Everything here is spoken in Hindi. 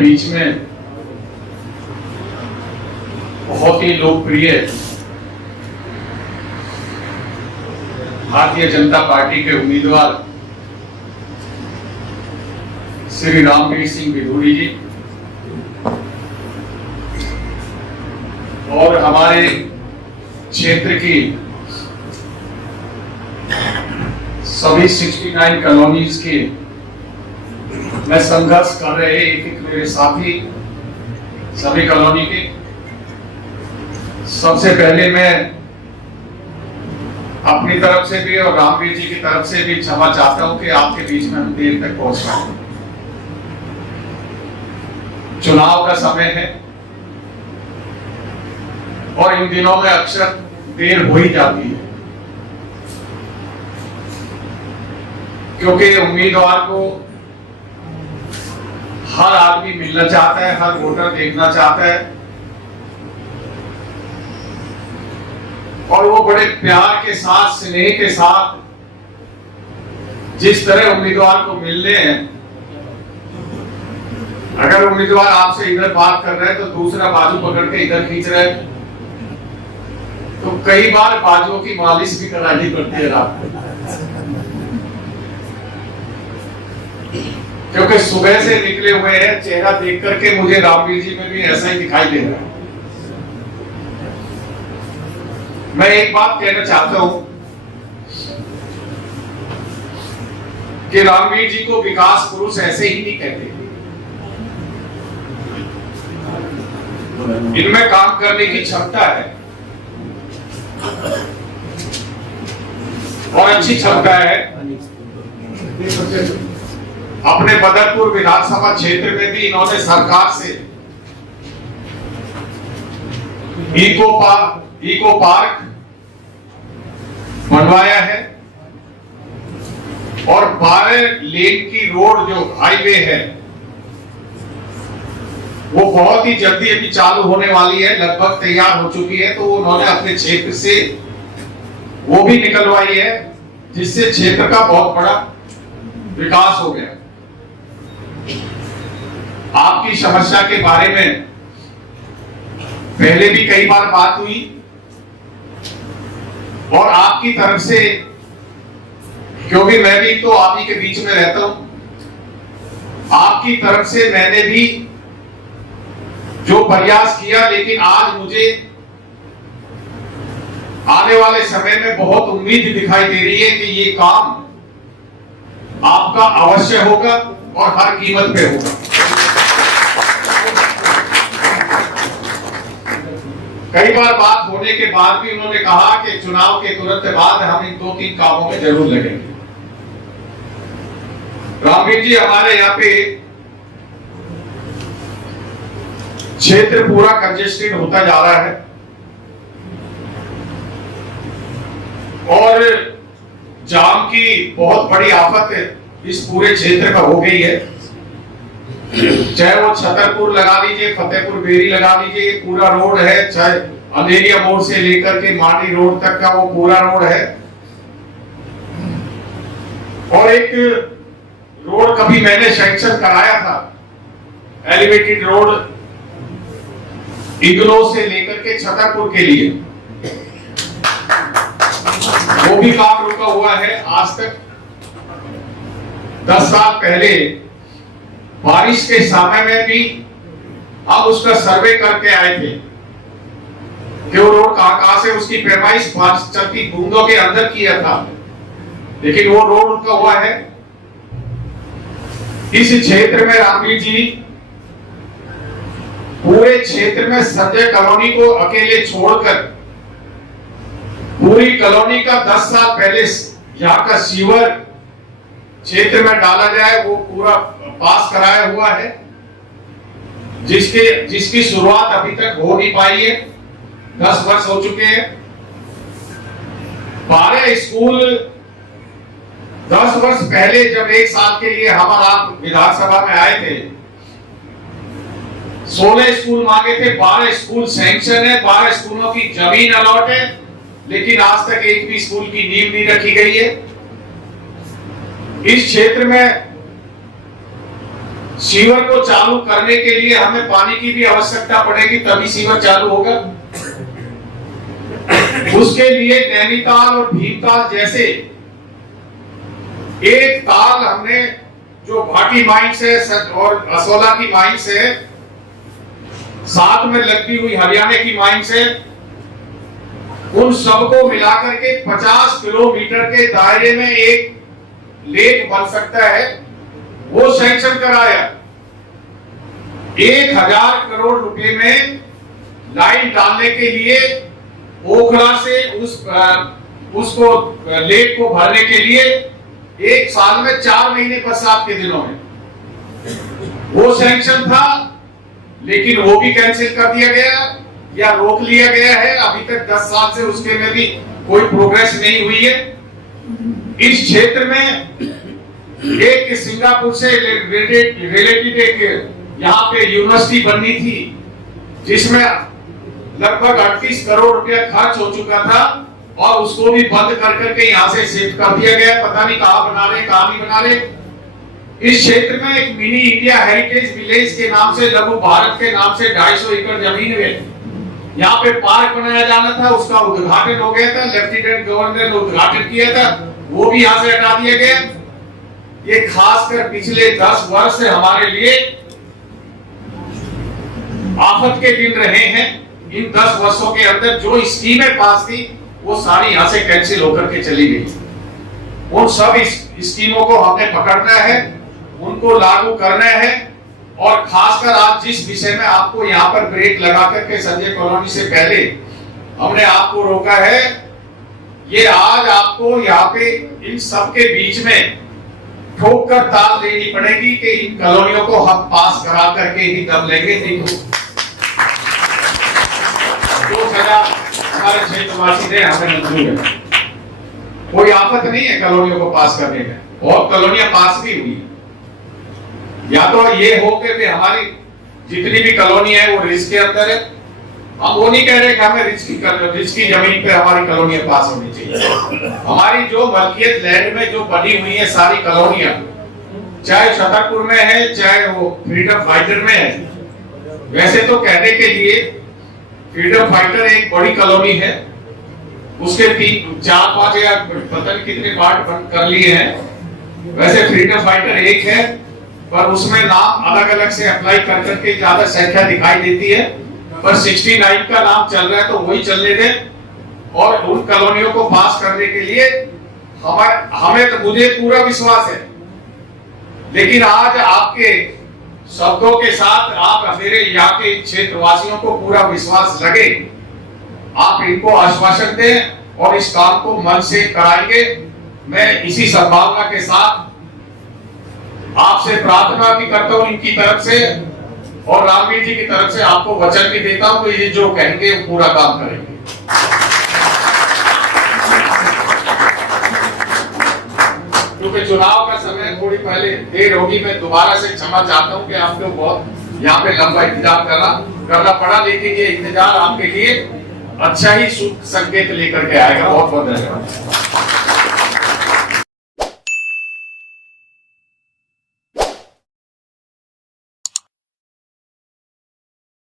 बीच में बहुत ही लोकप्रिय भारतीय जनता पार्टी के उम्मीदवार श्री रामवीर सिंह बिधूड़ी जी और हमारे क्षेत्र की सभी 69 कॉलोनीज के में संघर्ष कर रहे एक मेरे साथी सभी कॉलोनी के। सबसे पहले मैं अपनी तरफ से भी और रामवीर जी की तरफ से भी क्षमा चाहता हूं कि आपके बीच में हम देर तक पहुंच पाए। चुनाव का समय है और इन दिनों में अक्सर देर हो ही जाती है, क्योंकि उम्मीदवार को हर आदमी मिलना चाहता है, हर वोटर देखना चाहता है और वो बड़े प्यार के साथ, स्नेह के साथ जिस तरह उम्मीदवार को मिलने हैं, अगर उम्मीदवार आपसे इधर बात कर रहे हैं तो दूसरा बाजू पकड़ के इधर खींच रहे हैं, तो कई बार बाजुओं की मालिश भी करानी पड़ती है रात को, क्योंकि सुबह से निकले हुए हैं। चेहरा देख करके मुझे रामवीर जी में भी ऐसा ही दिखाई दे रहा है। मैं एक बात कहना चाहता हूं कि रामवीर जी को विकास पुरुष ऐसे ही नहीं कहते, इनमें काम करने की क्षमता है और अच्छी क्षमता है। अपने बदरपुर विधानसभा क्षेत्र में भी इन्होंने सरकार से इको पार्क बनवाया है और 12 लेन की रोड जो हाईवे है वो बहुत ही जल्दी अभी चालू होने वाली है, लगभग तैयार हो चुकी है। तो उन्होंने अपने क्षेत्र से वो भी निकलवाई है, जिससे क्षेत्र का बहुत बड़ा विकास हो गया। आपकी समस्या के बारे में पहले भी कई बार बात हुई और आपकी तरफ से, क्योंकि मैं भी तो आप ही के बीच में रहता हूं, आपकी तरफ से मैंने भी जो प्रयास किया, लेकिन आज मुझे आने वाले समय में बहुत उम्मीद दिखाई दे रही है कि ये काम आपका अवश्य होगा और हर कीमत पे होगा। कई बार बात होने के बाद भी उन्होंने कहा कि चुनाव के तुरंत बाद हम इन 2-3 कामों में जरूर लगेंगे। रामवीर जी, हमारे यहाँ पे क्षेत्र पूरा कंजेस्टेड होता जा रहा है और जाम की बहुत बड़ी आफत इस पूरे क्षेत्र में हो गई है। चाहे वो छतरपुर लगा लीजिए, फतेहपुर बेरी लगा लीजिए, पूरा रोड है, चाहे अंधेरिया मोड़ से लेकर के माटी रोड तक का वो पूरा रोड है। और एक रोड कभी मैंने सैंक्शन कराया था, एलिवेटेड रोड इग्नो से लेकर के छतरपुर के लिए, वो भी काम रुका हुआ है आज तक। 10 साल पहले बारिश के समय में भी हम उसका सर्वे करके आए थे कि वो रोड कहां से उसकी पैमाइश चलती बूंदों के अंदर किया था, लेकिन वो रोड रुका हुआ है। इस क्षेत्र में रामवीर जी पूरे क्षेत्र में संजय कॉलोनी को अकेले छोड़कर पूरी कॉलोनी का 10 साल पहले यहाँ का सीवर क्षेत्र में डाला जाए, वो पूरा पास कराया हुआ है, जिसकी शुरुआत अभी तक हो नहीं पाई है। 10 वर्ष हो चुके हैं। 12 स्कूल 10 वर्ष पहले जब 1 साल के लिए हम और आप विधानसभा में आए थे, 16 स्कूल मांगे थे, 12 स्कूल सैंक्शन है, 12 स्कूलों की जमीन अलॉट है, लेकिन आज तक एक भी स्कूल की नींव नहीं रखी गई है। इस क्षेत्र में सीवर को चालू करने के लिए हमें पानी की भी आवश्यकता पड़ेगी, तभी सीवर चालू होगा। उसके लिए नैनीताल और भीमताल जैसे एक ताल हमने जो भाटी माइंस है और असोला की माइंस है, साथ में लगती हुई हरियाणा की माइंस है, उन सबको मिलाकर के 50 किलोमीटर के दायरे में एक लेक बन सकता है, वो सैंक्शन कराया। 1000 करोड़ रुपए में लाइन डालने के लिए ओखला से उसको लेक को भरने के लिए एक साल में 4 महीने बरसात के दिनों में वो सैंक्शन था, लेकिन वो भी कैंसिल कर दिया गया या रोक लिया गया है। अभी तक 10 साल से उसके में भी कोई प्रोग्रेस नहीं हुई है। इस क्षेत्र में एक सिंगापुर से रिलेटेड एक यहाँ पे यूनिवर्सिटी बननी थी, जिसमें लगभग 38 करोड़ रुपया खर्च हो चुका था और उसको भी बंद कर करके यहाँ से शिफ्ट कर दिया गया। पता नहीं कहाँ बना रहे, कहाँ नहीं बना रहे। इस क्षेत्र में एक मिनी इंडिया हेरिटेज विलेज के नाम से, लघु भारत के नाम से 250 एकड़ जमीन में यहाँ पे पार्क बनाया जाना था, उसका उद्घाटन हो गया था, लेफ्टिनेंट गवर्नर ने उद्घाटन किया था, वो भी यहाँ से हटा दिया गया। ये खासकर पिछले 10 वर्ष से हमारे लिए आफत के दिन रहे हैं। इन 10 वर्षों के अंदर जो स्कीमें पास थी वो सारी यहाँ से कैंसिल होकर के चली गई। उन सब स्कीमों को हमने पकड़ना है, उनको लागू करना है। और खासकर आज जिस विषय में आपको यहाँ पर ब्रेक लगा करके संजय कॉलोनी से पहले हमने आपको रोका है, ये आज आपको यहाँ पे इन सब के बीच में ठोक कर ताल देनी पड़ेगी कि इन कॉलोनियों को हम पास करा करके ही दम लेंगे। नहीं तो हमारे क्षेत्रवासी ने हमें मंजूर है, कोई आफत नहीं है कॉलोनियों को पास करने में। बहुत कॉलोनियां पास भी हुई, या तो ये हो कि हमारी जितनी भी कॉलोनी है वो रिस्क के अंदर है। हम वो नहीं कह रहे कि हमें रिस्क की जमीन पे हमारी कॉलोनियां पास होनी चाहिए। हमारी जो मलकियत लैंड में जो बनी हुई है सारी कॉलोनियां, चाहे छतरपुर में है, चाहे वो फ्रीडम फाइटर में है। वैसे तो कहने के लिए फ्रीडम फाइटर एक बड़ी कॉलोनी है, उसके 3, 4, 5 या पता नहीं कितने पार्ट कर लिए हैं। वैसे फ्रीडम फाइटर एक है, पर उसमें नाम अलग अलग से अप्लाई कर करके ज्यादा संख्या दिखाई देती है, पर 69 का नाम चल रहा है तो वही चलने दें। और उन कॉलोनियों को पास करने के लिए हमें तो मुझे पूरा विश्वास है, लेकिन आज आपके शब्दों के साथ आप मेरे यहाँ के क्षेत्रवासियों को पूरा विश्वास लगे, आप इनको आश्वासन दें और इस काम को मन से कराएंगे। मैं इसी संभावना के साथ आपसे प्रार्थना भी करता हूं इनकी तरफ से, और रामवीर जी की तरफ से आपको वचन भी देता हूं कि ये जो कहेंगे वो पूरा काम करेंगे। क्योंकि चुनाव का समय थोड़ी पहले देर होगी, मैं दोबारा से क्षमा चाहता हूं कि आपको बहुत यहाँ पे लंबा इंतजार करना पड़ा, लेकिन ये इंतजार आपके लिए अच्छा ही संकेत लेकर के आएगा। बहुत बहुत धन्यवाद।